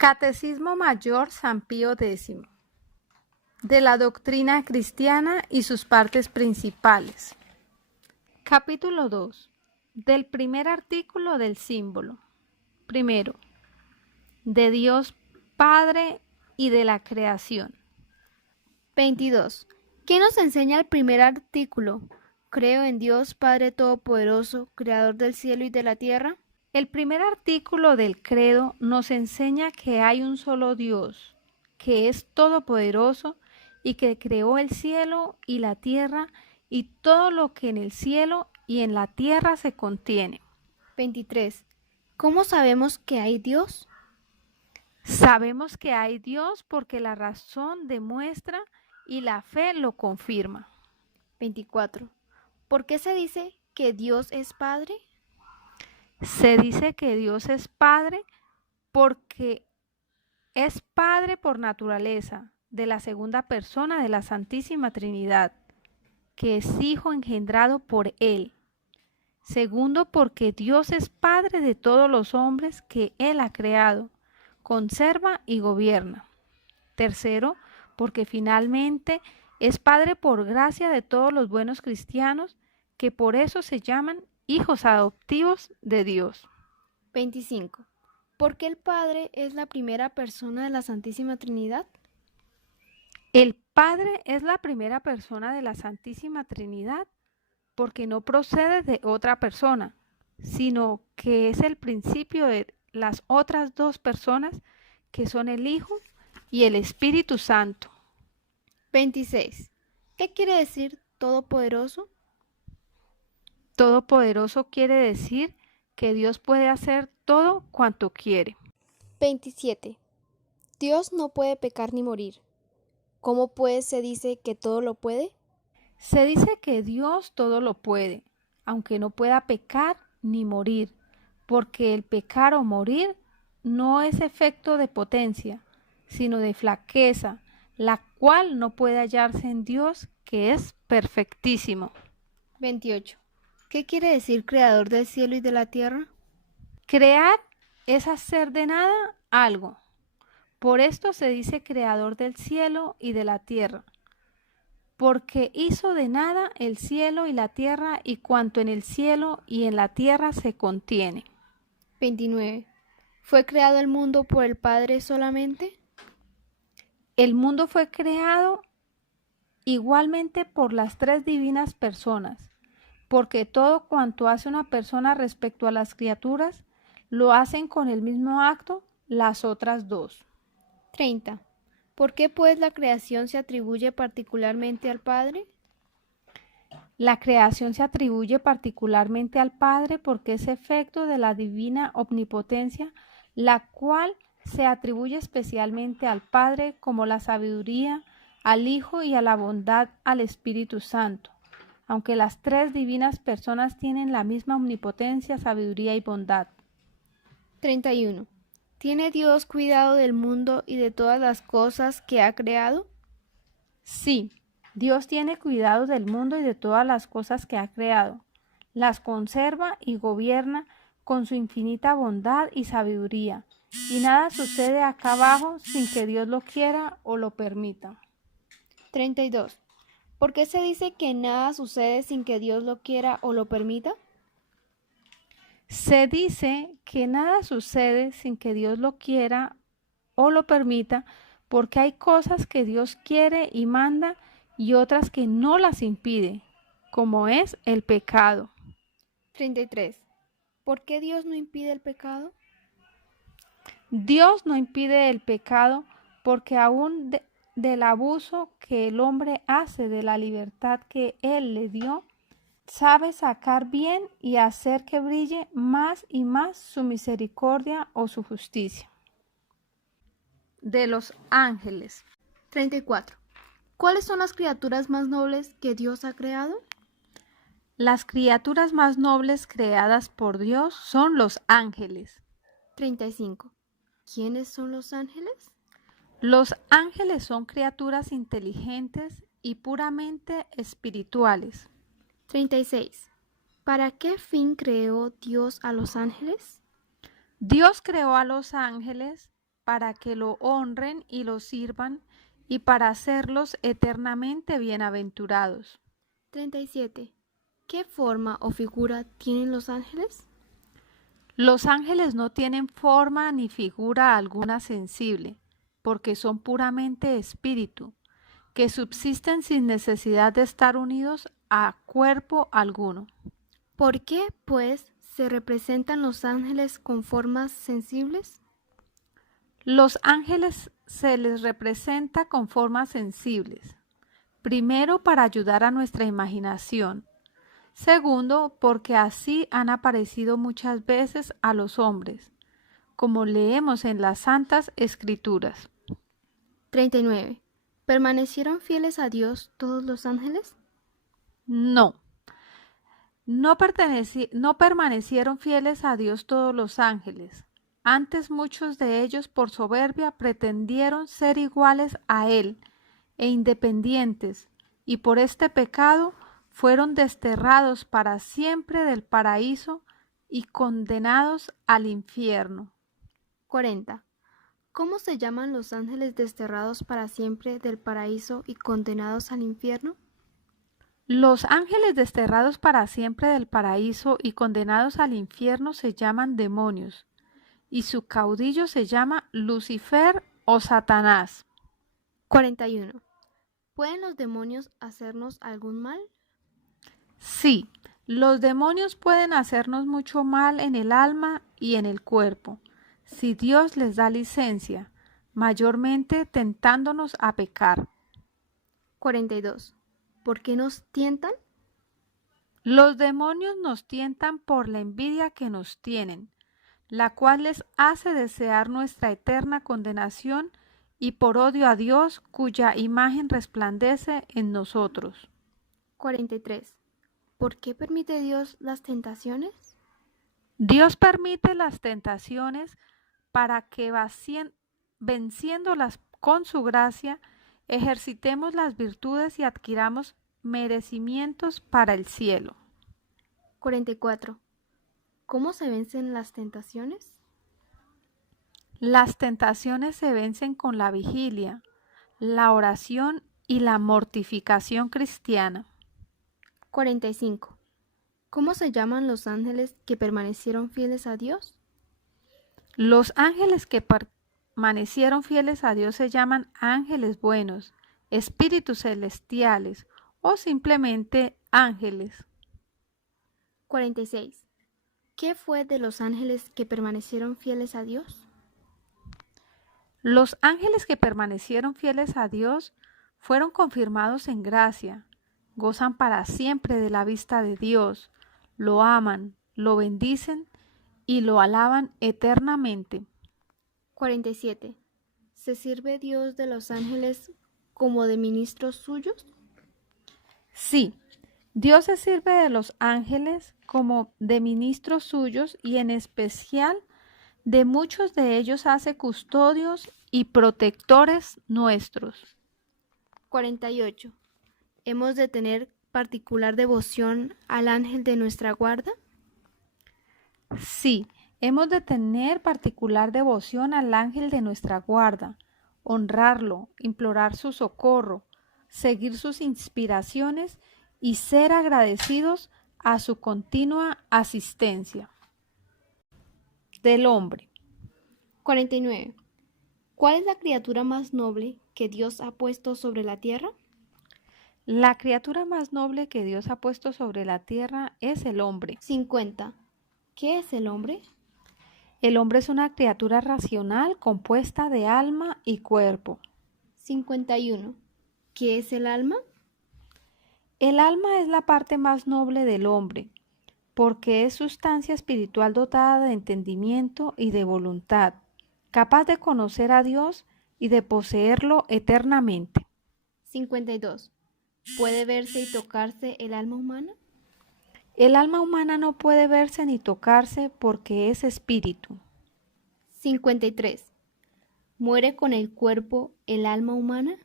Catecismo Mayor San Pío X, de la doctrina cristiana y sus partes principales. Capítulo 2. Del primer artículo del símbolo. Primero, de Dios Padre y de la creación. 22. ¿Qué nos enseña el primer artículo? Creo en Dios Padre Todopoderoso, Creador del cielo y de la tierra. El primer artículo del credo nos enseña que hay un solo Dios, que es todopoderoso y que creó el cielo y la tierra y todo lo que en el cielo y en la tierra se contiene. 23. ¿Cómo sabemos que hay Dios? Sabemos que hay Dios porque la razón demuestra y la fe lo confirma. 24. ¿Por qué se dice que Dios es Padre? Se dice que Dios es Padre porque es Padre por naturaleza de la segunda persona de la Santísima Trinidad, que es Hijo engendrado por Él. Segundo, porque Dios es Padre de todos los hombres que Él ha creado, conserva y gobierna. Tercero, porque finalmente es Padre por gracia de todos los buenos cristianos, que por eso se llaman hijos adoptivos de Dios. 25. ¿Por qué el Padre es la primera persona de la Santísima Trinidad? El Padre es la primera persona de la Santísima Trinidad porque no procede de otra persona, sino que es el principio de las otras dos personas que son el Hijo y el Espíritu Santo. 26. ¿Qué quiere decir todopoderoso? Todopoderoso quiere decir que Dios puede hacer todo cuanto quiere. 27. Dios no puede pecar ni morir. ¿Cómo pues se dice que todo lo puede? Se dice que Dios todo lo puede, aunque no pueda pecar ni morir, porque el pecar o morir no es efecto de potencia, sino de flaqueza, la cual no puede hallarse en Dios, que es perfectísimo. 28. ¿Qué quiere decir creador del cielo y de la tierra? Crear es hacer de nada algo. Por esto se dice creador del cielo y de la tierra, porque hizo de nada el cielo y la tierra y cuanto en el cielo y en la tierra se contiene. 29. ¿Fue creado el mundo por el Padre solamente? El mundo fue creado igualmente por las tres divinas personas, porque todo cuanto hace una persona respecto a las criaturas, lo hacen con el mismo acto las otras dos. 30. ¿Por qué pues la creación se atribuye particularmente al Padre? La creación se atribuye particularmente al Padre porque es efecto de la divina omnipotencia, la cual se atribuye especialmente al Padre como la sabiduría, al Hijo y a la bondad al Espíritu Santo, aunque las tres divinas personas tienen la misma omnipotencia, sabiduría y bondad. 31. ¿Tiene Dios cuidado del mundo y de todas las cosas que ha creado? Sí, Dios tiene cuidado del mundo y de todas las cosas que ha creado. Las conserva y gobierna con su infinita bondad y sabiduría. Y nada sucede acá abajo sin que Dios lo quiera o lo permita. 32. ¿Por qué se dice que nada sucede sin que Dios lo quiera o lo permita? Se dice que nada sucede sin que Dios lo quiera o lo permita porque hay cosas que Dios quiere y manda y otras que no las impide, como es el pecado. 33. ¿Por qué Dios no impide el pecado? Dios no impide el pecado porque aún del abuso que el hombre hace de la libertad que Él le dio, sabe sacar bien y hacer que brille más y más su misericordia o su justicia. De los ángeles. 34. ¿Cuáles son las criaturas más nobles que Dios ha creado? Las criaturas más nobles creadas por Dios son los ángeles. 35. ¿Quiénes son los ángeles? Los ángeles son criaturas inteligentes y puramente espirituales. 36. ¿Para qué fin creó Dios a los ángeles? Dios creó a los ángeles para que lo honren y lo sirvan y para hacerlos eternamente bienaventurados. 37. ¿Qué forma o figura tienen los ángeles? Los ángeles no tienen forma ni figura alguna sensible, porque son puramente espíritu, que subsisten sin necesidad de estar unidos a cuerpo alguno. ¿Por qué, pues, se representan los ángeles con formas sensibles? Los ángeles se les representa con formas sensibles. Primero, para ayudar a nuestra imaginación. Segundo, porque así han aparecido muchas veces a los hombres, como leemos en las Santas Escrituras. 39. ¿Permanecieron fieles a Dios todos los ángeles? No, no permanecieron fieles a Dios todos los ángeles. Antes muchos de ellos por soberbia pretendieron ser iguales a Él e independientes, y por este pecado fueron desterrados para siempre del paraíso y condenados al infierno. 40. ¿Cómo se llaman los ángeles desterrados para siempre del paraíso y condenados al infierno? Los ángeles desterrados para siempre del paraíso y condenados al infierno se llaman demonios, y su caudillo se llama Lucifer o Satanás. 41. ¿Pueden los demonios hacernos algún mal? Sí, los demonios pueden hacernos mucho mal en el alma y en el cuerpo, si Dios les da licencia, mayormente tentándonos a pecar. 42. ¿Por qué nos tientan? Los demonios nos tientan por la envidia que nos tienen, la cual les hace desear nuestra eterna condenación y por odio a Dios, cuya imagen resplandece en nosotros. 43. ¿Por qué permite Dios las tentaciones? Dios permite las tentaciones para que venciéndolas con su gracia, ejercitemos las virtudes y adquiramos merecimientos para el cielo. 44. ¿Cómo se vencen las tentaciones? Las tentaciones se vencen con la vigilia, la oración y la mortificación cristiana. 45. ¿Cómo se llaman los ángeles que permanecieron fieles a Dios? Los ángeles que permanecieron fieles a Dios se llaman ángeles buenos, espíritus celestiales o simplemente ángeles. 46. ¿Qué fue de los ángeles que permanecieron fieles a Dios? Los ángeles que permanecieron fieles a Dios fueron confirmados en gracia, gozan para siempre de la vista de Dios, lo aman, lo bendicen y lo alaban eternamente. 47. ¿Se sirve Dios de los ángeles como de ministros suyos? Sí, Dios se sirve de los ángeles como de ministros suyos y en especial de muchos de ellos hace custodios y protectores nuestros. 48. ¿Hemos de tener particular devoción al ángel de nuestra guarda? Sí, hemos de tener particular devoción al ángel de nuestra guarda, honrarlo, implorar su socorro, seguir sus inspiraciones y ser agradecidos a su continua asistencia. Del hombre. 49. ¿Cuál es la criatura más noble que Dios ha puesto sobre la tierra? La criatura más noble que Dios ha puesto sobre la tierra es el hombre. 50. ¿Qué es el hombre? El hombre es una criatura racional compuesta de alma y cuerpo. 51. ¿Qué es el alma? El alma es la parte más noble del hombre, porque es sustancia espiritual dotada de entendimiento y de voluntad, capaz de conocer a Dios y de poseerlo eternamente. 52. ¿Puede verse y tocarse el alma humana? El alma humana no puede verse ni tocarse porque es espíritu. 53. ¿Muere con el cuerpo el alma humana?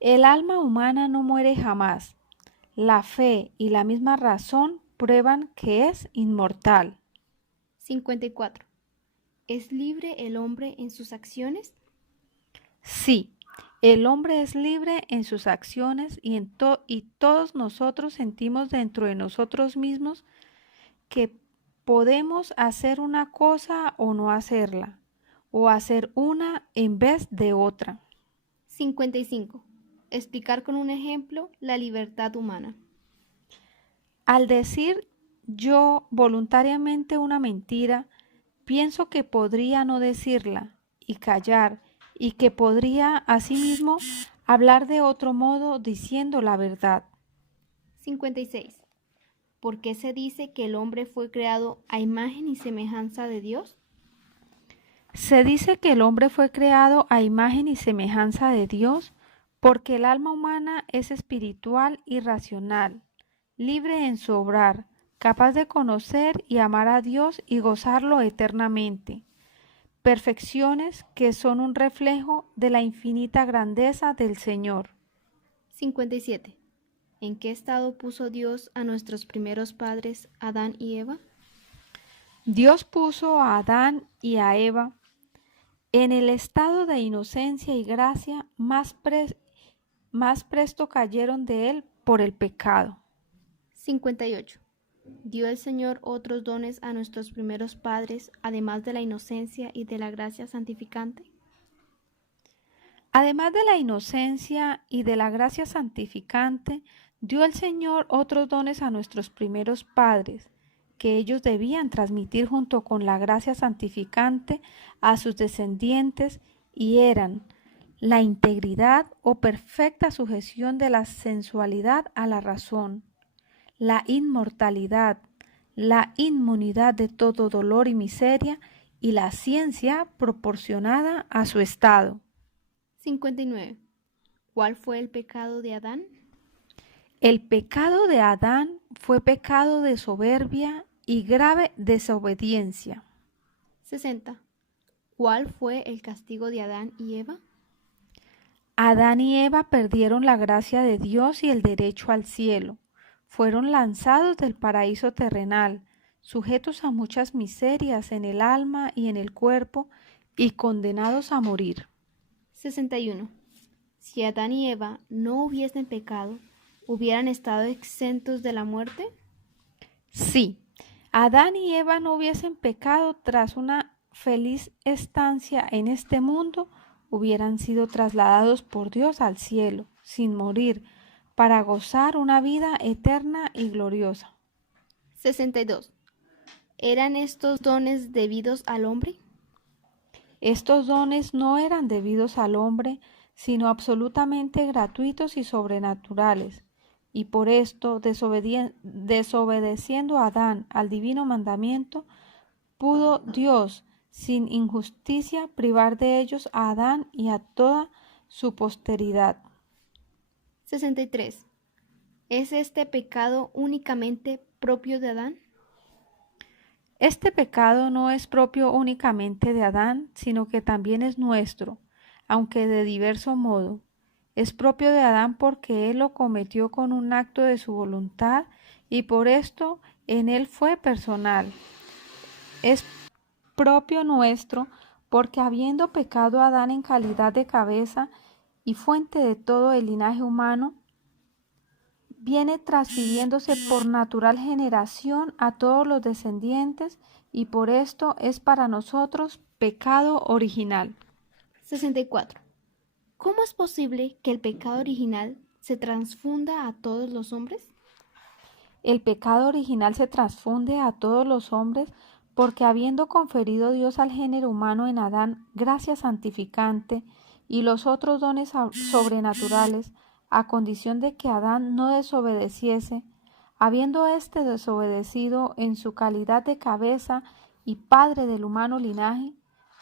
El alma humana no muere jamás. La fe y la misma razón prueban que es inmortal. 54. ¿Es libre el hombre en sus acciones? Sí, el hombre es libre en sus acciones y todos nosotros sentimos dentro de nosotros mismos que podemos hacer una cosa o no hacerla, o hacer una en vez de otra. 55. Explicar con un ejemplo la libertad humana. Al decir yo voluntariamente una mentira, pienso que podría no decirla y callar, y que podría asimismo hablar de otro modo diciendo la verdad. 56. ¿Por qué se dice que el hombre fue creado a imagen y semejanza de Dios? Se dice que el hombre fue creado a imagen y semejanza de Dios porque el alma humana es espiritual y racional, libre en su obrar, capaz de conocer y amar a Dios y gozarlo eternamente. Perfecciones que son un reflejo de la infinita grandeza del Señor. 57. ¿En qué estado puso Dios a nuestros primeros padres, Adán y Eva? Dios puso a Adán y a Eva en el estado de inocencia y gracia más presto cayeron de él por el pecado. 58. ¿Dio el Señor otros dones a nuestros primeros padres, además de la inocencia y de la gracia santificante? Además de la inocencia y de la gracia santificante, dio el Señor otros dones a nuestros primeros padres, que ellos debían transmitir junto con la gracia santificante a sus descendientes, y eran la integridad o perfecta sujeción de la sensualidad a la razón, la inmortalidad, la inmunidad de todo dolor y miseria, y la ciencia proporcionada a su estado. 59. ¿Cuál fue el pecado de Adán? El pecado de Adán fue pecado de soberbia y grave desobediencia. 60. ¿Cuál fue el castigo de Adán y Eva? Adán y Eva perdieron la gracia de Dios y el derecho al cielo. Fueron lanzados del paraíso terrenal, sujetos a muchas miserias en el alma y en el cuerpo, y condenados a morir. 61. Si Adán y Eva no hubiesen pecado, ¿hubieran estado exentos de la muerte? Sí, Adán y Eva no hubiesen pecado tras una feliz estancia en este mundo, hubieran sido trasladados por Dios al cielo, sin morir, para gozar una vida eterna y gloriosa. 62. ¿Eran estos dones debidos al hombre? Estos dones no eran debidos al hombre, sino absolutamente gratuitos y sobrenaturales, y por esto, desobedeciendo a Adán al divino mandamiento, pudo Dios, sin injusticia, privar de ellos a Adán y a toda su posteridad. 63. ¿Es este pecado únicamente propio de Adán? Este pecado no es propio únicamente de Adán, sino que también es nuestro, aunque de diverso modo. Es propio de Adán porque él lo cometió con un acto de su voluntad y por esto en él fue personal. Es propio nuestro porque habiendo pecado Adán en calidad de cabeza y fuente de todo el linaje humano, viene transfiriéndose por natural generación a todos los descendientes y por esto es para nosotros pecado original. 64. ¿Cómo es posible que el pecado original se transfunda a todos los hombres? El pecado original se transfunde a todos los hombres porque habiendo conferido Dios al género humano en Adán gracia santificante y los otros dones sobrenaturales, a condición de que Adán no desobedeciese, habiendo éste desobedecido en su calidad de cabeza y padre del humano linaje,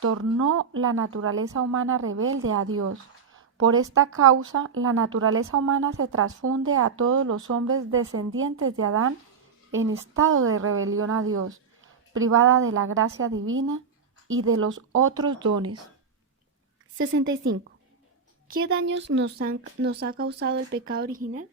tornó la naturaleza humana rebelde a Dios. Por esta causa, la naturaleza humana se transfunde a todos los hombres descendientes de Adán en estado de rebelión a Dios, privada de la gracia divina y de los otros dones. 65. ¿Qué daños nos ha causado el pecado original?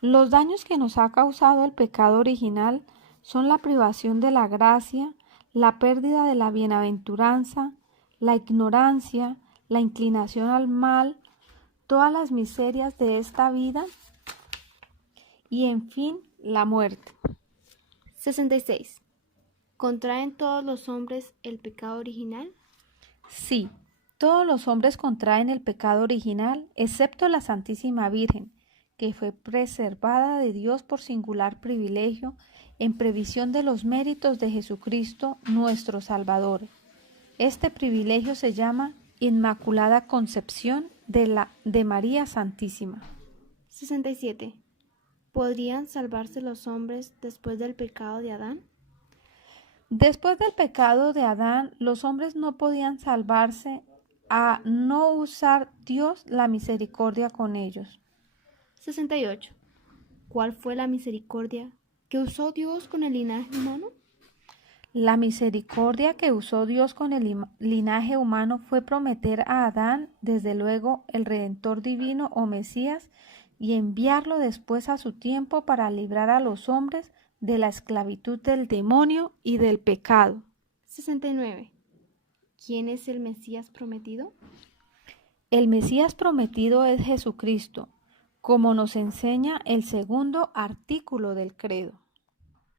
Los daños que nos ha causado el pecado original son la privación de la gracia, la pérdida de la bienaventuranza, la ignorancia, la inclinación al mal, todas las miserias de esta vida y en fin la muerte. 66. ¿Contraen todos los hombres el pecado original? Sí, todos los hombres contraen el pecado original, excepto la Santísima Virgen, que fue preservada de Dios por singular privilegio en previsión de los méritos de Jesucristo, nuestro Salvador. Este privilegio se llama Inmaculada Concepción de María Santísima. 67. ¿Podrían salvarse los hombres después del pecado de Adán? Después del pecado de Adán, los hombres no podían salvarse a no usar Dios la misericordia con ellos. 68. ¿Cuál fue la misericordia que usó Dios con el linaje humano? La misericordia que usó Dios con el linaje humano fue prometer a Adán, desde luego, el Redentor divino o Mesías, y enviarlo después a su tiempo para librar a los hombres de la esclavitud del demonio y del pecado. 69. ¿Quién es el Mesías prometido? El Mesías prometido es Jesucristo, como nos enseña el segundo artículo del credo.